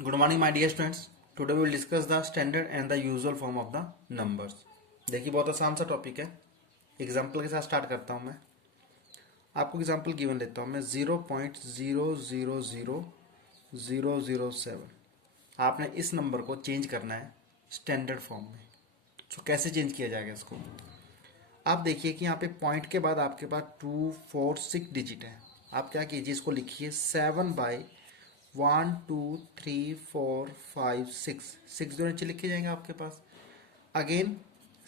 Good morning, my dear students. Today we will discuss the standard and the usual form of the numbers. देखिए बहुत आसान सा topic है. Example के साथ स्टार्ट करता हूँ मैं. आपको एग्जाम्पल गिवन देता हूँ मैं. 0.000007. आपने इस नंबर को चेंज करना है स्टैंडर्ड फॉर्म में. तो कैसे चेंज किया जाएगा इसको? आप देखिए कि यहाँ पे पॉइंट के बाद आपके पास 2, 4, 6 डिजिट है. आप क्या कीजिए, इसको लिखिए 7/1 2 3 4 5 6. 6 जो नीचे लिखे जाएंगे आपके पास. अगेन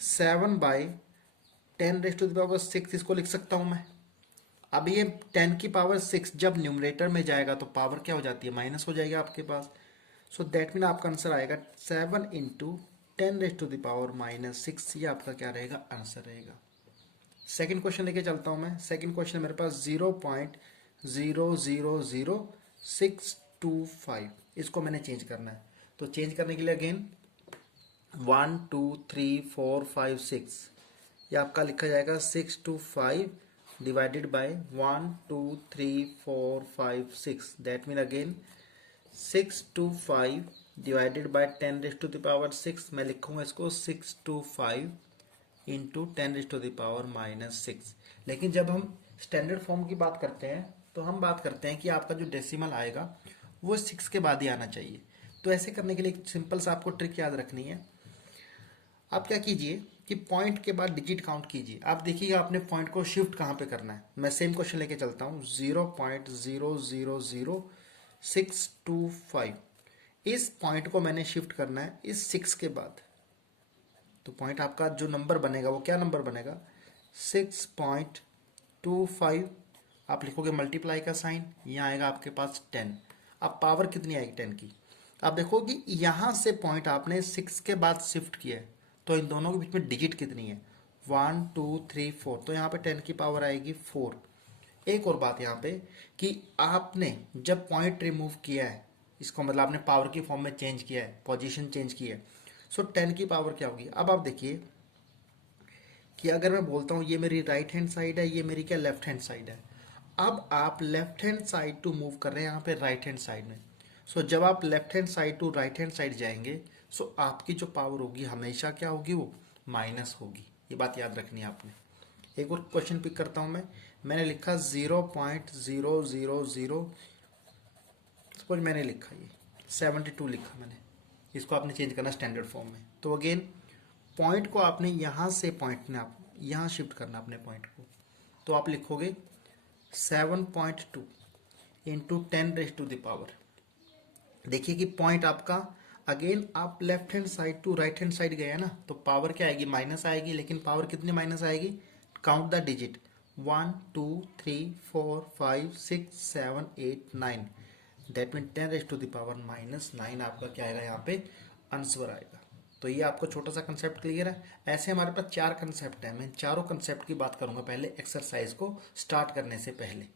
7/10⁻⁶ इसको लिख सकता हूं मैं. अब ये 10⁶ जब न्यूमरेटर में जाएगा तो पावर क्या हो जाती है, माइनस हो जाएगा आपके पास. सो दैट मीन आपका आंसर आएगा 7 × 10⁻⁻⁶. ये आपका क्या रहेगा, आंसर रहेगा. सेकंड क्वेश्चन लेके चलता हूं मैं. सेकंड क्वेश्चन मेरे पास 0.000625. इसको मैंने चेंज करना है. तो चेंज करने के लिए अगेन 1 2 3 4 5 6. ये आपका लिखा जाएगा 625 divided by 1 2 3 4 5 6. That mean again 625 divided by 10⁻⁶. मैं लिखूंगा इसको 625 इंटू 10⁻⁻⁶. लेकिन जब हम स्टैंडर्ड फॉर्म की बात करते हैं तो हम बात करते हैं कि आपका जो डेसिमल आएगा वो 6 के बाद ही आना चाहिए. तो ऐसे करने के लिए एक सिंपल सा आपको ट्रिक याद रखनी है. आप क्या कीजिए कि पॉइंट के बाद डिजिट काउंट कीजिए. आप देखिएगा आपने पॉइंट को शिफ्ट कहाँ पे करना है. मैं सेम क्वेश्चन लेके चलता हूँ. 0.000625. इस पॉइंट को मैंने शिफ्ट करना है इस 6 के बाद. तो पॉइंट आपका जो नंबर बनेगा वो क्या नंबर बनेगा, 6.25. आप लिखोगे मल्टीप्लाई का साइन, यहाँ आएगा आपके पास 10. अब पावर कितनी आएगी 10 की. आप देखो कि यहाँ से पॉइंट आपने 6 के बाद शिफ्ट किया है तो इन दोनों के बीच में डिजिट कितनी है, 1 2 3 4. तो यहाँ पे 10 की पावर आएगी 4. एक और बात यहाँ पे कि आपने जब पॉइंट रिमूव किया है, इसको मतलब आपने पावर की फॉर्म में चेंज किया है, पोजीशन चेंज की है. सो 10 की पावर क्या होगी. अब आप देखिए कि अगर मैं बोलता हूँ ये मेरी राइट हैंड साइड है, ये मेरी क्या लेफ्ट हैंड साइड है. अब आप left hand side to move कर रहे हैं यहाँ पे राइट हैंड साइड में. सो जब आप left hand side to right hand side जाएंगे सो आपकी जो पावर होगी हमेशा क्या होगी, वो माइनस होगी. ये बात याद रखनी है आपने. एक और क्वेश्चन पिक करता हूँ मैं. मैंने लिखा 0.000. सपोज मैंने लिखा ये 72 लिखा मैंने. इसको आपने चेंज करना स्टैंडर्ड फॉर्म में. तो अगेन पॉइंट को आपने यहाँ से पॉइंट में आप यहाँ शिफ्ट करना अपने पॉइंट को. तो आप लिखोगे 7.2 इंटू 10⁻⁻. देखिए कि पॉइंट आपका अगेन आप left hand side to right hand side गया ना तो पावर क्या आएगी, माइनस आएगी. लेकिन पावर कितनी माइनस आएगी, count the digit 1 2 3 4 5 6 7 8 9. That mean 10⁻⁻⁹ आपका क्या आएगा, यहाँ पे आंसर आएगा. तो ये आपको छोटा सा कंसेप्ट क्लियर है. ऐसे हमारे पास 4 कंसेप्ट है. मैं चारों कंसेप्ट की बात करूंगा पहले एक्सरसाइज को स्टार्ट करने से पहले.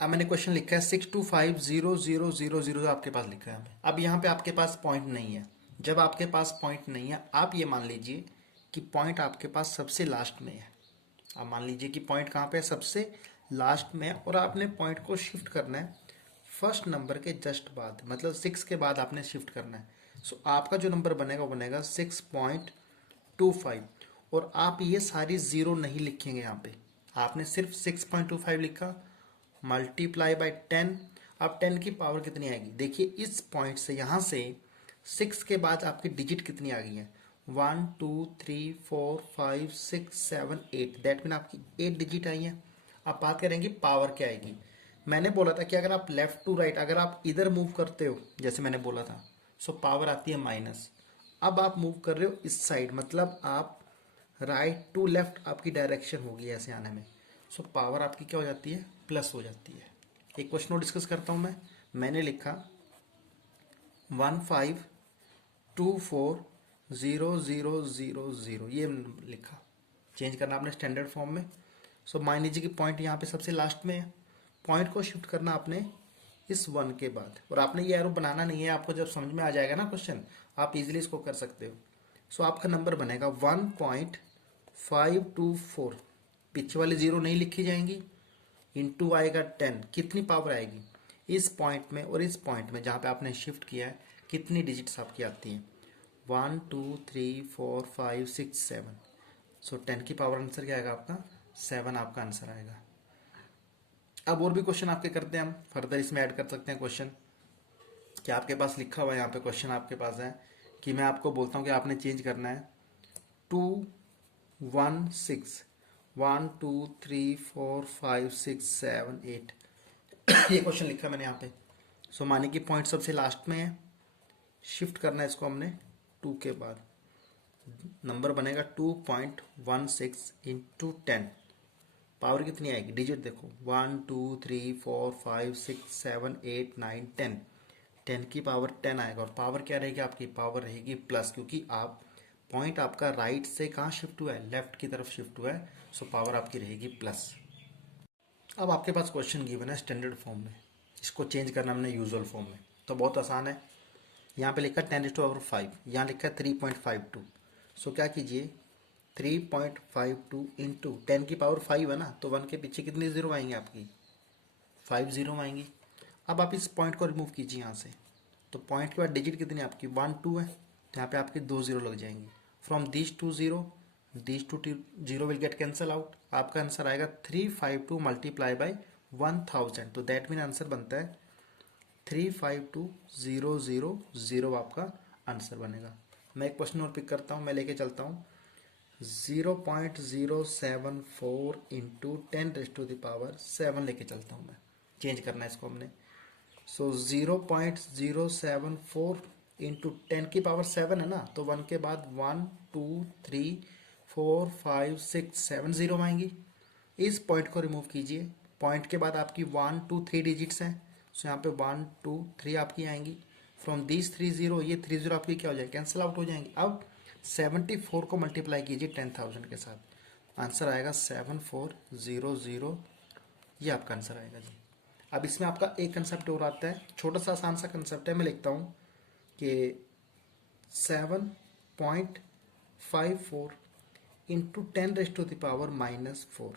अब मैंने क्वेश्चन लिखा है 6250000 आपके पास लिखा है. अब यहाँ पे आपके पास पॉइंट नहीं है. जब आपके पास पॉइंट नहीं है आप ये मान लीजिए कि पॉइंट आपके पास सबसे लास्ट में है. आप मान लीजिए कि पॉइंट कहाँ पे है, सबसे लास्ट में है. और आपने पॉइंट को शिफ्ट करना है फर्स्ट नंबर के जस्ट बाद, मतलब 6 के बाद आपने शिफ्ट करना है. सो आपका जो नंबर बनेगा वो बनेगा 6.25. और आप ये सारी जीरो नहीं लिखेंगे यहाँ पे. आपने सिर्फ 6.25 लिखा, मल्टीप्लाई बाय 10. अब 10 की पावर कितनी आएगी, देखिए इस पॉइंट से यहाँ से 6 के बाद आपकी डिजिट कितनी आ गई है, 1 2 3 4 5 6 7 8. दैट मीन आपकी 8 डिजिट आई है. अब बात करेंगे पावर क्या आएगी. मैंने बोला था कि अगर आप लेफ्ट टू राइट अगर आप इधर मूव करते हो जैसे मैंने बोला था सो पावर आती है माइनस. अब आप मूव कर रहे हो इस साइड, मतलब आप राइट टू लेफ्ट आपकी डायरेक्शन होगी ऐसे आने में. सो पावर आपकी क्या हो जाती है, प्लस हो जाती है. एक क्वेश्चन और डिस्कस करता हूं मैं. मैंने लिखा 15240000. ये लिखा, चेंज करना आपने स्टैंडर्ड फॉर्म में. सो मान लीजिए कि पॉइंट यहाँ पे सबसे लास्ट में है. पॉइंट को शिफ्ट करना आपने इस 1 के बाद. और आपने ये एरो बनाना नहीं है, आपको जब समझ में आ जाएगा ना क्वेश्चन आप इजीली इसको कर सकते हो. सो आपका नंबर बनेगा 1.524. पीछे वाली जीरो नहीं लिखी जाएंगी. इंटू आएगा 10. कितनी पावर आएगी, इस पॉइंट में और इस पॉइंट में जहाँ पे आपने शिफ्ट किया है कितनी डिजिट्स आपकी आती हैं? 1 2 3 4 5 6 7। सो 10 की पावर आंसर क्या आएगा आपका? 7 आपका आंसर आएगा। अब और भी क्वेश्चन आपके करते हैं हम, फर्दर इसमें ऐड कर सकते हैं क्वेश्चन। क्या आपके पास लिखा हुआ है यहाँ पे क्वेश्चन आपके पास है कि मैं आपको बोलता हूँ कि आपने चेंज करना है 2 1 6 1 2 3 4 5 6 7 8 ये क्वेश्चन लिखा है मैंने यहाँ पे। सो माने कि पॉइंट सबसे लास्ट में है, शिफ्ट करना है इसको हमने 2 के बाद, नंबर बनेगा 2.16 इंटू 10। पावर कितनी आएगी? डिजिट देखो 1 2 3 4 5 6 7 8 9 10। 10 की पावर 10 आएगा और पावर क्या रहेगी आपकी? पावर रहेगी प्लस, क्योंकि आप पॉइंट आपका राइट से कहाँ शिफ्ट हुआ है? लेफ्ट की तरफ शिफ्ट हुआ है। सो पावर आपकी रहेगी प्लस। अब आपके पास क्वेश्चन गिवन है स्टैंडर्ड फॉर्म में, इसको चेंज करना हमने यूजुअल फॉर्म में, तो बहुत आसान है। यहाँ पे लिखा है 10⁵, यहाँ लिखा है 3.52। सो क्या कीजिए 3.52 इंटू 10 की पावर 5 है ना, तो 1 के पीछे कितनी जीरो आएंगे आपकी? 5 जीरो आएंगी। अब आप इस पॉइंट को रिमूव कीजिए यहाँ से, तो पॉइंट के बाद डिजिट कितनी आपकी? 1 2 है, तो यहाँ पे आपकी 2 जीरो लग जाएंगी। From this two zero zero will get cancel out. आपका आंसर आएगा 352 मल्टीप्लाई बाई 1000, तो दैट मीन आंसर बनता है 352,000 आपका आंसर बनेगा। मैं एक क्वेश्चन और पिक करता हूँ, मैं लेके चलता हूँ 0.074 इंटू 10⁻⁷ लेके चलता हूँ मैं, चेंज करना है इसको हमने। सो 0.074 इंटू 10 की पावर 7 है ना, तो 1 के बाद 1 2 3 4 5 6 7 जीरो आएंगी। इस पॉइंट को रिमूव कीजिए, पॉइंट के बाद आपकी 1 2 3 डिजिट्स हैं, सो यहाँ पे 1 2 3 आपकी आएंगी। फ्रॉम दिस 3 जीरो, ये 3 जीरो आपकी क्या हो जाएगी? कैंसिल आउट हो जाएंगी। अब 74 को मल्टीप्लाई कीजिए 10,000 के साथ, आंसर आएगा 7400, ये आपका आंसर आएगा जी। अब इसमें आपका एक कंसेप्ट और आता है, छोटा सा आसान सा कंसेप्ट है, मैं लिखता हूँ कि 7.54 इंटू 10⁻⁻⁴।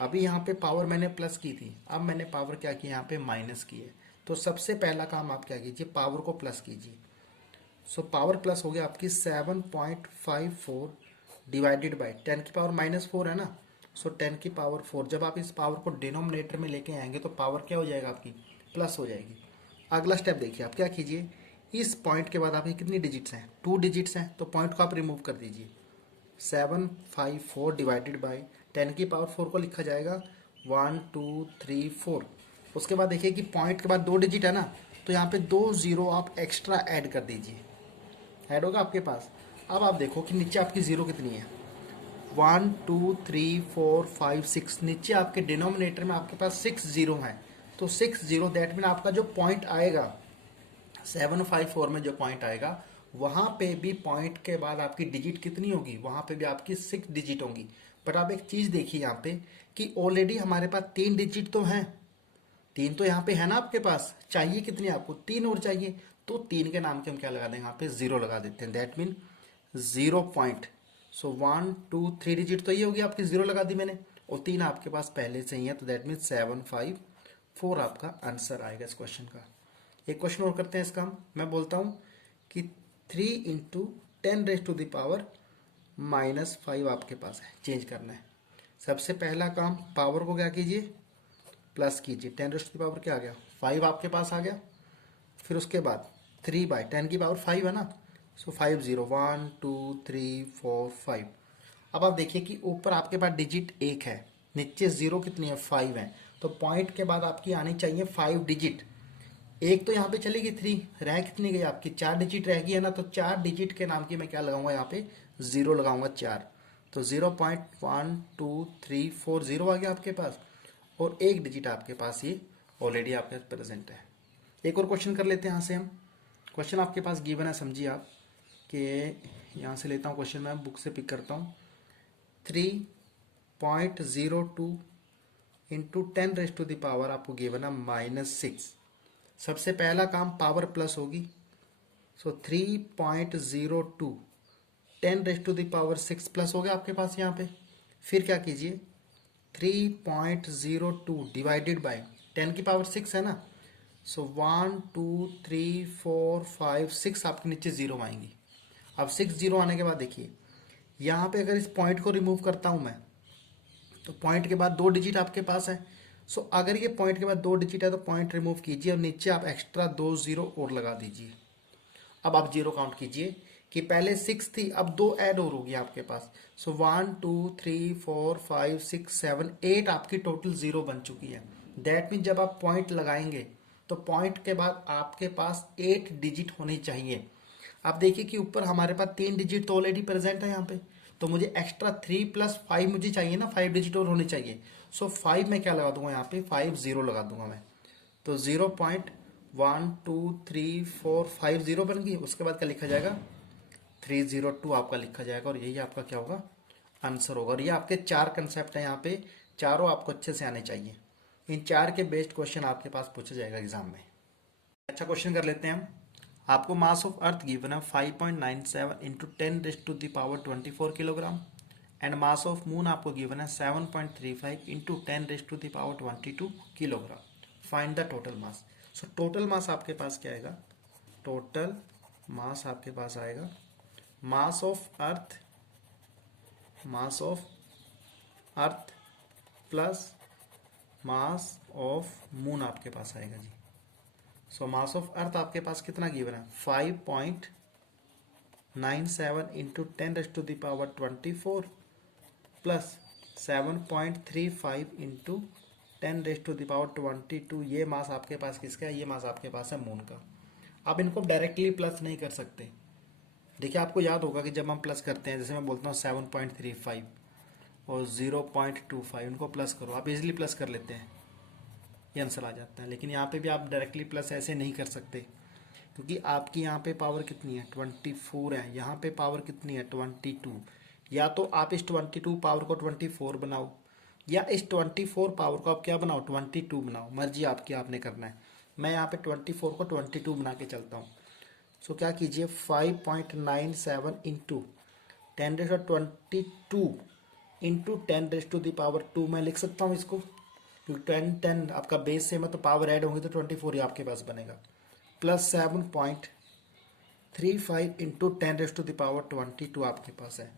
अभी यहाँ पे पावर मैंने प्लस की थी, अब मैंने पावर क्या की? यहाँ पे माइनस की है। तो सबसे पहला काम आप क्या कीजिए? पावर को प्लस कीजिए। सो पावर प्लस हो गया आपकी 7.54 डिवाइडेड बाई 10 की पावर -4 है ना, सो 10 की पावर 4। जब आप इस पावर को डिनोमिनेटर में लेके आएंगे तो पावर क्या हो जाएगा आपकी? प्लस हो जाएगी। अगला स्टेप देखिए, आप क्या कीजिए, इस पॉइंट के बाद आपकी कितनी डिजिट्स हैं? 2 डिजिट्स हैं, तो पॉइंट को आप रिमूव कर दीजिए। 754 डिवाइडेड बाई 10 की पावर 4 को लिखा जाएगा 1 2 3 4। उसके बाद देखिए कि पॉइंट के बाद 2 डिजिट है ना, तो यहाँ पे 2 जीरो आप एक्स्ट्रा ऐड कर दीजिए, ऐड होगा आपके पास। अब आप देखो कि नीचे आपकी जीरो कितनी है? 1 2 3 4 5 6, नीचे आपके डिनोमिनेटर में आपके पास 6 जीरो हैं, तो 6 जीरो, दैट मीन आपका जो पॉइंट आएगा 754 में, जो पॉइंट आएगा वहां पे भी पॉइंट के बाद आपकी डिजिट कितनी होगी? वहां पे भी आपकी 6 डिजिट होंगी। बट आप एक चीज देखिए यहाँ पे कि ऑलरेडी हमारे पास 3 डिजिट तो हैं, 3 तो यहाँ पे है ना आपके पास, चाहिए कितनी आपको? 3 और चाहिए, तो 3 के नाम के हम क्या लगा देंगे? यहाँ पे जीरो लगा देते हैं, that mean 0 point. So 1 2 3 digit तो ये होगी आपकी, जीरो लगा दी मैंने, और 3 आपके पास पहले से ही है, तो दैट मीन 754 आपका आंसर आएगा इस क्वेश्चन का। एक क्वेश्चन और करते हैं इसका हम, मैं बोलता हूँ कि 3 इंटू 10⁻⁻5 आपके पास है, चेंज करना है। सबसे पहला काम, पावर को क्या कीजिए? प्लस कीजिए। 10⁻⁻ क्या आ गया? 5 आपके पास आ गया। फिर उसके बाद 3/10 की पावर 5 है ना, सो 5 0 1 2 3 4 5। अब आप देखिए कि ऊपर आपके पास डिजिट 1 है, नीचे जीरो कितनी है? 5 है, तो पॉइंट के बाद आपकी आनी चाहिए 5 डिजिट। एक तो यहाँ पे चली गई 3, रह कितनी गई आपकी? 4 डिजिट रह गई है ना, तो 4 डिजिट के नाम की मैं क्या लगाऊंगा? यहाँ पे जीरो लगाऊंगा 4, तो 0.1234 जीरो आ गया आपके पास, और एक डिजिट आपके पास ये ऑलरेडी आपके पास प्रेजेंट है। एक और क्वेश्चन कर लेते हैं यहाँ से हम। क्वेश्चन आपके पास गिवन है, समझिए आप कि यहाँ से लेता हूँ क्वेश्चन, मैं बुक से पिक करता हूँ। 3.02 इंटू 10⁻⁻ आपको गिवन है -6। सबसे पहला काम, पावर प्लस होगी, सो 3.02 10⁻⁶ प्लस हो गया आपके पास यहाँ पे। फिर क्या कीजिए, 3.02 डिवाइडेड बाय 10 की पावर 6 है ना, सो 1 2 3 4 5 6 आपके नीचे जीरो आएंगी। अब 6 जीरो आने के बाद देखिए यहाँ पे अगर इस पॉइंट को रिमूव करता हूँ मैं, तो पॉइंट के बाद 2 डिजिट आपके पास है। सो अगर ये पॉइंट के बाद 2 डिजिट है तो पॉइंट रिमूव कीजिए और नीचे आप एक्स्ट्रा 2 जीरो और लगा दीजिए। अब आप जीरो काउंट कीजिए कि पहले 6 थी, अब 2 ऐड और होगी आपके पास। सो 1 2 3 4 5 6 7 8 आपकी टोटल जीरो बन चुकी है। दैट मीन जब आप पॉइंट लगाएंगे तो पॉइंट के बाद आपके पास 8 डिजिट होनी चाहिए। आप देखिए कि ऊपर हमारे पास 3 डिजिट तो ऑलरेडी प्रेजेंट है यहाँ पे, तो मुझे एक्स्ट्रा 3 + 5 मुझे चाहिए ना, 5 डिजिट और होनी चाहिए। सो 5 में क्या लगा दूंगा यहाँ पे, 5 जीरो लगा दूंगा मैं। तो 0.1 2 3 4 5 जीरो बन गई। उसके बाद क्या लिखा जाएगा, 302 आपका लिखा जाएगा और यही आपका क्या होगा, आंसर होगा। और ये आपके 4 कंसेप्ट हैं यहाँ पे, चारों आपको अच्छे से आने चाहिए। इन 4 के बेस्ट क्वेश्चन आपके पास पूछा जाएगा एग्जाम में। अच्छा क्वेश्चन कर लेते हैं हम। आपको मास ऑफ अर्थ गिवन है 5.97 into 10⁻24 kilogram and mass of moon आपको गिवन है 7.35 into 10⁻22 kilogram. Find the total mass. So total mass आपके पास क्या आएगा, टोटल मास आपके पास आएगा mass of earth plus mass of moon आपके पास आएगा जी। सो मास ऑफ अर्थ आपके पास कितना गिवन है, 5.97 इंटू 10⁻24 प्लस 7.35 इंटू 10⁻22। ये मास आपके पास किसका है, ये मास आपके पास है मून का। आप इनको डायरेक्टली प्लस नहीं कर सकते। देखिए आपको याद होगा कि जब हम प्लस करते हैं, जैसे मैं बोलता हूँ 7.35 और 0.25, इनको प्लस करो, आप इजीली प्लस कर लेते हैं, ये आंसर आ जाता है। लेकिन यहाँ पे भी आप डायरेक्टली प्लस ऐसे नहीं कर सकते, क्योंकि आपकी यहाँ पे पावर कितनी है, 24 है, यहाँ पे पावर कितनी है, 22। या तो आप इस 22 पावर को 24 बनाओ, या इस 24 पावर को आप क्या बनाओ, 22 बनाओ, मर्जी आपकी, आपने करना है। मैं यहाँ पे 24 को 22 बना के चलता हूँ। सो क्या कीजिए, 5.97 इंटू 10⁻22 इंटू 10⁻2 मैं लिख सकता हूँ इसको, क्योंकि 10 आपका बेस सेम है तो पावर ऐड होंगी तो 24 ही आपके पास बनेगा, प्लस 7.35 इंटू 10⁻22 आपके पास है।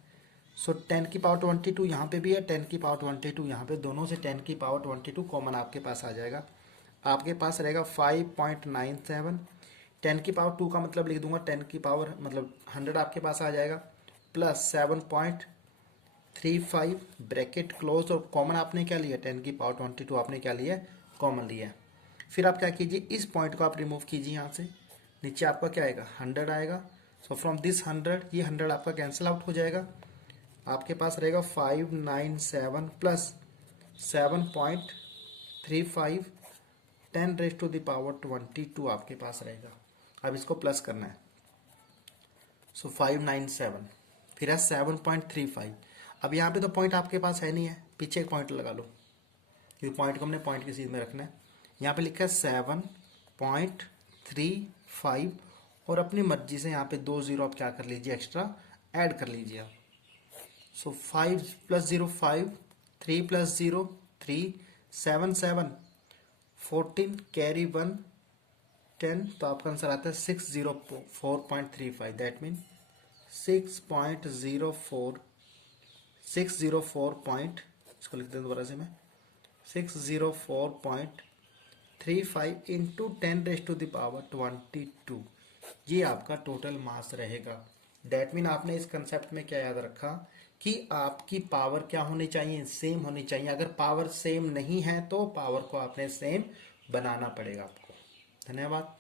सो 10⁻22 यहाँ पे भी है, 10⁻22 यहाँ पे, दोनों से 10⁻22 कॉमन आपके पास आ जाएगा। आपके पास रहेगा 5.97, 10⁻2 का मतलब लिख दूंगा 10 की पावर मतलब 100 आपके पास आ जाएगा, प्लस 7.35 ब्रैकेट क्लोज, और कॉमन आपने क्या लिया, 10⁻22 आपने क्या लिया, कॉमन लिया। फिर आप क्या कीजिए, इस पॉइंट को आप रिमूव कीजिए यहाँ से, नीचे आपका क्या आएगा, 100 आएगा। सो फ्रॉम दिस 100, ये 100 आपका कैंसिल आउट हो जाएगा। आपके पास रहेगा 597 प्लस 7.35 10⁻22 आपके पास रहेगा। अब इसको प्लस करना है। सो 597 फिर है 7.35। अब यहाँ पे तो पॉइंट आपके पास है नहीं है, पीछे एक पॉइंट लगा लो, क्योंकि पॉइंट को हमने पॉइंट की सीध में रखना है। यहाँ पे लिखा है 7.35 और अपनी मर्जी से यहाँ पे 2 जीरो आप क्या कर लीजिए, एक्स्ट्रा ऐड कर लीजिए आप। सो 5 + 0 5, 3 + 0 3, 7 7 14 कैरी 1 10, तो आपका आंसर आता है 604.35। दैट मीन 604 इसको लिखते हैं दोबारा से मैं, 604.35 इंटू 10⁻22। ये आपका टोटल मास रहेगा। दैट मीन आपने इस कंसेप्ट में क्या याद रखा कि आपकी पावर क्या होनी चाहिए, सेम होनी चाहिए। अगर पावर सेम नहीं है तो पावर को आपने सेम बनाना पड़ेगा आपको। धन्यवाद।